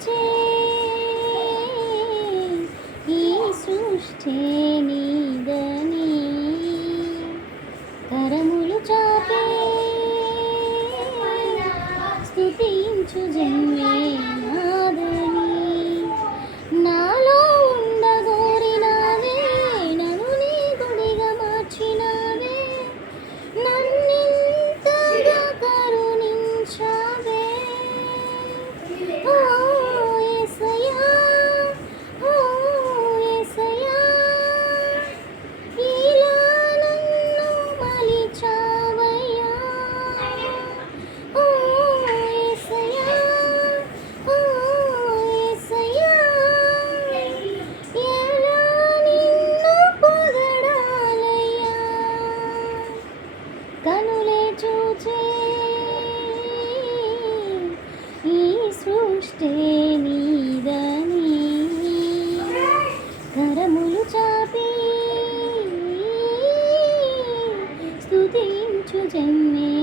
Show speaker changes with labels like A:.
A: যে ఈ సృష్టిని గని కరములు చాపే స్తుతించు జన్మే 遇见你